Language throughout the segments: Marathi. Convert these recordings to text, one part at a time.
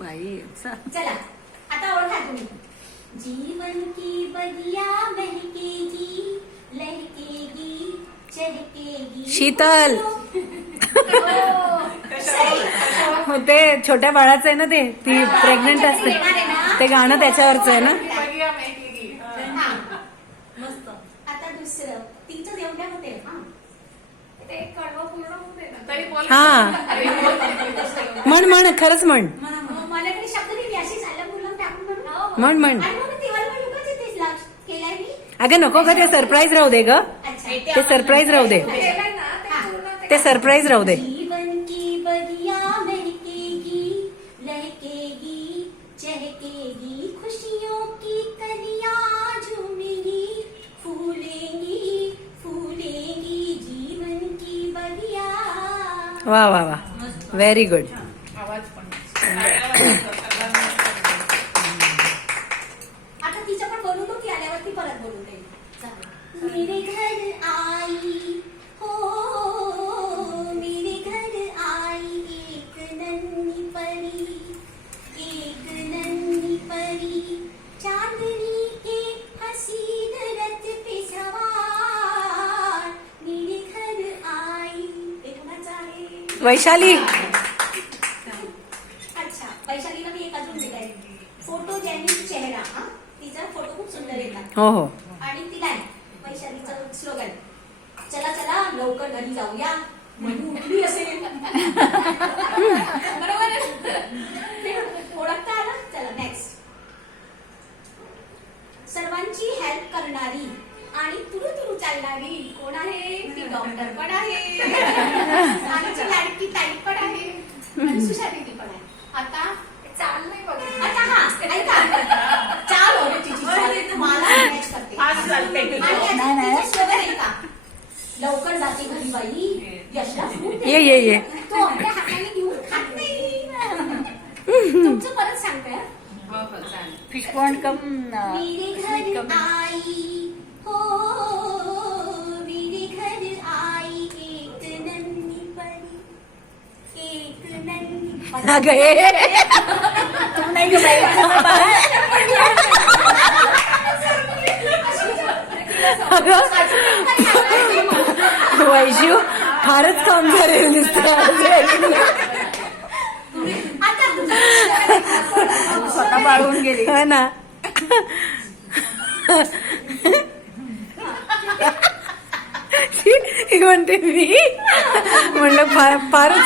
बाई चला आता ओळखा तुम्ही. जीवन की बगिया महकेगी लहकेगी चहकेगी. शीतल. हो. ते छोट्या बाळाचं आहे ना, ते ती प्रेग्नेंट असते ते गाणं त्याच्यावरच आहे ना. हा. मस्त. आता दुसरं तिचं एवढ्या होते. ते कडवं पूर्ण होते ना. हा म्हण म्हण खरंच म्हण. माझ्याकडे शब्द नाही अशी झालं मुलं टाकून म्हण म्हण. आणि मग तेव्हा लोकांचे तेच लाज केलाय मी. अगं नको ग, ते सरप्राईज राहू दे ग. अच्छा. ते सरप्राईज राहू दे. ते सरप्राईज राहू दे. जीवन की बगिया महकेगी लहकेगी चहकेगी खुशियों की कलियां झूमेगी फूलेंगी फूलेंगी जीवन की बगिया. वा वा वा, व्हेरी गुड. आता तिचं पण बोलू दो की आल्यावरती परत बोलू दे. मेरे घर आई हो मेरे घर आई एक नन्ही परी चांदनी के हसीन रथ पे सवार मेरे घर आई. हे कोणाचं आहे? वैशाली. अच्छा, वैशालीला मी एक अजून दिलाय. फोटोजेनिक चेहरा. हा, तिचा फोटो खूप सुंदर येतात. हो हो. आणि तिला आहे वैशालीचं स्लोगन, चला चला लवकर घरी जाऊया म्हणून उठली असेल. बरोबर आहे ना? ओळखता आला. चला नेक्स्ट. सर्वांची हेल्प करणारी आणि तुरु तुरु चालणारी कोण आहे? ती डॉक्टर पण आहे आमची लाडकी ताई पण आहे आणि सुषा दीदी पण आहे. आता चाल नाही बघ. अच्छा हा ऐका, चाल हो रे तिची चाल मला मॅच करते. आणि तिचं slogan आहे का? लवकर जाते घरी बाई यशला fruit ये ये ये. तो आपल्या हाताने घेऊन खात नाही. तुमचं परत सांगते. फिश पॉन्ड कम मेरे घर आई हो मेरे घर आई एक नन्ही परी तू नाही ग बाई. वैशू फारच काम झालेलं दिसतं. स्वतः बाळून गेली. हो ना. ती म्हणते मी म्हणलं फारच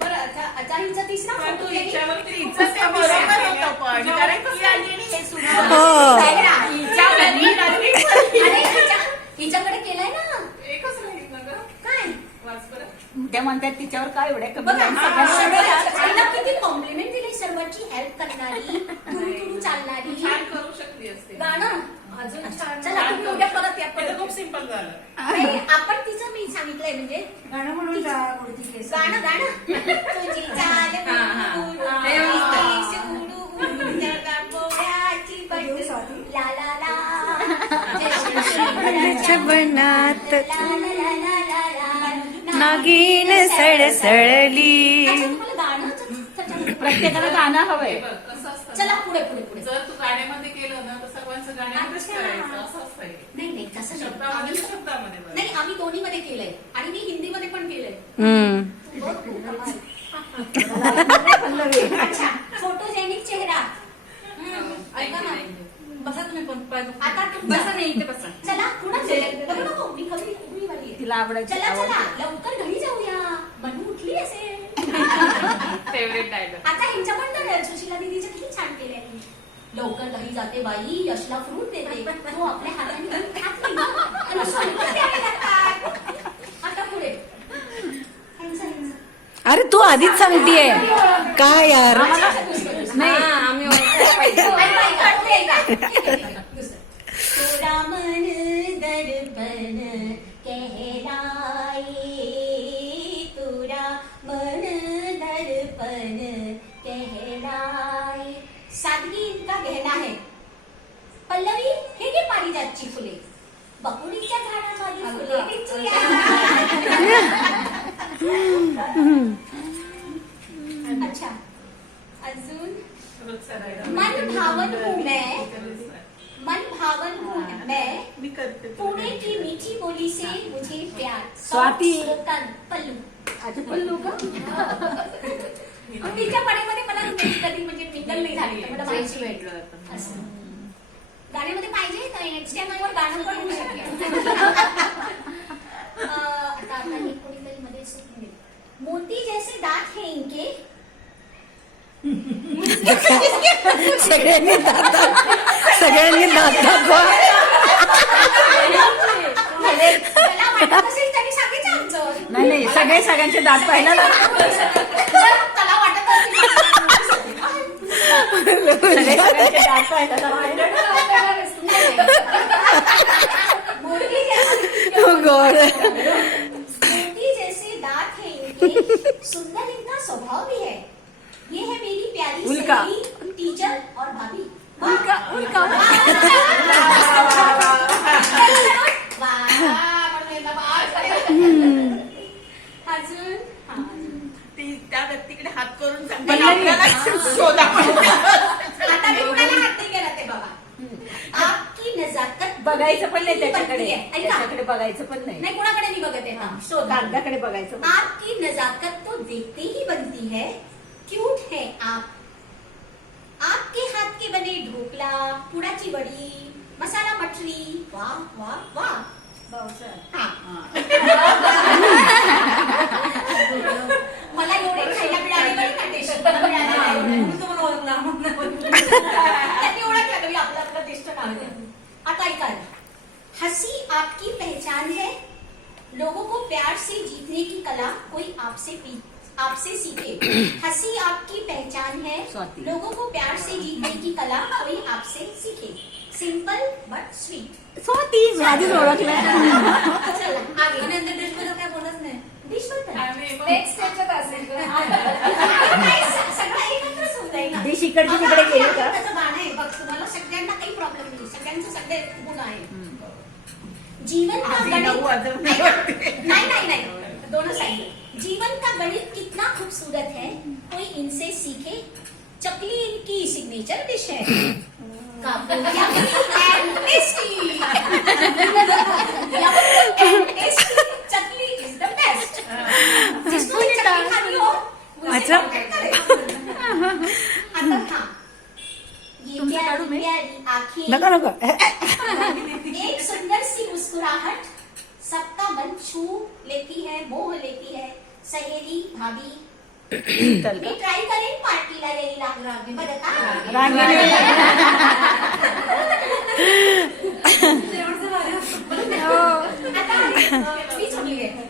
बरं. आता हिचा तिसरा फोटो हिच्याकडे केलाय ना. काय त्या म्हणतात तिच्यावर काय एवढ्या कमी तिला किती कॉम्प्लिमेंट दिली. सर्वांची हेल्प करणारी तुरु तुरु चालणारी करू शकली असते. गाणं अजून छान. चला तुम्ही उद्या परत या. परत खूप सिंपल झालं. नाही, आपण तिचं मी सांगितलंय म्हणजे गाणं म्हणून गाणं तुझी चाल केस उडू उडू जगा पोळ्याची पट्टी ला ला ला बनात ला ला ला ला ला ला. नागिन सळसळली. अच्छा, तुम्हाला गाणं प्रत्येकाला गाणं हवंय. कसं असतं चला पुढे पुढे पुढे. जर तू गाण्यामध्ये केलं ना तर सर्वांचं गाण्यामध्येच करायचं असं असतं. नाही नाही तसं नाही. शब्दामध्ये शब्दामध्ये बरं. नाही आम्ही दोन्ही मध्ये केलंय आणि मी हिंदीमध्ये पण केलंय. बघ तू, कमाल. अच्छा, फोटोजेनिक चेहरा. ऐका ना. बसा तुम्ही पण. आता बसा नाही इथे बसा. चला पुढे बघू नको मी खरी उभी वाली आहे. तिला आवडायची. चला चला लवकर घरी जाऊया म्हणून उठली असेल. Favourite dialogue. आता ह्यांच्या पण तर सुशीला दीदीचं किती छान केलंय. लवकर घरी जाते बाई यशला फ्रूट देते तो आपल्या हाताने घेऊन खात नाही ना. आणि स्वयंपाक द्यावे लागतात. आता पुढे ह्यांचं. अरे तू आधीच सांगतीये काय यार. तोरा मन दर्पण कहलाए तोरा मन दर्पण कहलाए. सादगी इनका गहना है. पल्लवी हे घे पारिजातची फुले बकुळीच्या झाडाखाली फुले विचूया. अच्छा अजून रोजचा रायडा. मन भावन हूँ मैं, मन भावन हूँ मैं, मी करते पुणे की मीठी बोली से मुझे प्यार. स्वाती. पल्लू. अच्छा पल्लू का तिच्या पडेमध्ये मला कधी म्हणजे मिंगल नाही झाली तर मला माहिती भेटलो आपण. असं. गाण्यामध्ये पाहिजे तर HDMI वर गाणं पण होऊ शकेल. आता हे कोणीतरी मध्ये सुटून गेलं. मोती जैसे दात है इनके. सगळ्यांनी दात दाखवा. त्याला वाटत असेल त्यांनी सांगितलं आमचं. नाही सगळे सगळ्यांचे दात पाहिला ना. जर त्याला वाटत असेल सगळ्यांचे दात पाहिला ना. मोती जैसे दांत है इनके, सुंदर इनका स्वभाव भी है. ये है मेरी प्यारी उल्का. सहेली, टीचर और भाभी. उल्का. अजून ती त्या व्यक्तीकडे हात करून सांगते, पण नाही. आपल्याला शोधा. आता मी कुणाला हात नाही केला ते बाबा. आपकी नजाकत बघायचं पण नाही त्याच्याकडे. बनती है. ऐका. त्याच्याकडे बघायचं पण नाही. नाही कुणाकडे मी बघते ना शोधा. कागदाकडे बघायचं. आपकी नजाकत तो देखते ही बनती है. क्यूट है आप. आपके हाथ के बने ढोकला, पुडाची वडी, मसाला मटरी. वाह वाह वाह. हा. मला एवढे खायला मिळाले बरं का टेस्ट. मला मिळाले नाही. त्यांनी ओळखलं का मी आपला टेस्ट नाव आहे. आता ऐका. हंसी आपकी पहचान है. लोगों को प्यार से जीतने की कला कोई आपसे सीखे. हंसी आपकी पहचान है. स्वाती. लोगों को प्यार से जीतने की कला कोई आपसे सीखे. Simple but sweet. स्वाती मी आधीच ओळखलं. चला आगे. नंतर डिशमध्ये काय बोलत नाही. डिशबद्दल आणि मग नेक्स्ट त्याच्यात असेल. सगळं एकत्रच होऊन जाईल ना. डिश इकडची तिकडे गेली का? त्याचं गाणं आहे बघ. तुम्हाला सगळ्यांना काही प्रॉब्लेम नाही. सगळ्यांचे सगळे गुण आहे. जीवन का आधी गणित. नऊ वाजवून नाही नाही दोनों साइड. जीवन का गणित कितना खूबसूरत है. कोई इनसे सीखे. चकली इनकी सिग्नेचर डिश है. काबुलिया and tasty. Chakli is the best. जिसको ये चकली खानी हो मुझसे अच्छा. contact करें. आता हाँ. ये प्यारी प्यारी आँखें. नका एक सुंदर सी मुस्कुराहट सबका मन छू लेती है, मोह लेती है. सहेली भाभी. मी ट्राय करेन पार्टीला यायला. बरं का? आता मी चुकली आहे.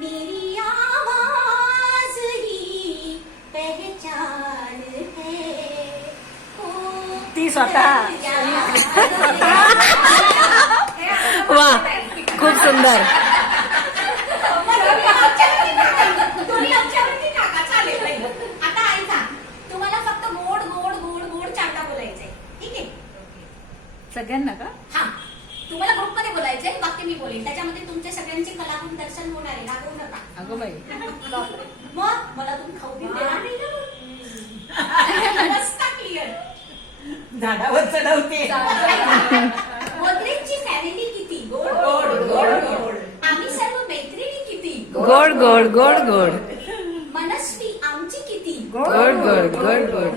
मेरी आवाज ही पहचान है. ओ, ती स्वतः. वा खूप सुंदर. तुम्ही आमच्यावरती टाका चालेल नाही. आता ऐका. तुम्हाला फक्त गोड गोड गोड गोड चाटा बोलायचंय. ठीक आहे. सगळ्यांना का? हा. तुम्हाला ग्रुपमध्ये बोलायचंय. बाकी मी बोलेन. त्याच्यामध्ये तुमचे सगळ्यांचे कलागुण दर्शन होणार आहे. रागवू नका. अगं बाई. मग मला तुम्ही खाऊ पिऊ देणार नाही ना मग. रस्ता क्लिअर. झाडावर चढवते. गोदरेजची फॅमिली किती गोड गोड गोड गोड. आम्ही सर्व मैत्रिणी किती गोड गोड गोड गोड मनस्वी आमची किती गोड गोड गोड गोड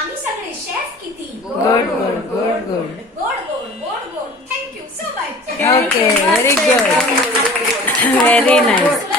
आम्ही सगळे शेफ किती गोड गोड गोड गोड. गोड गोड गोड गोड. Thank you so much. Okay very good. Very nice.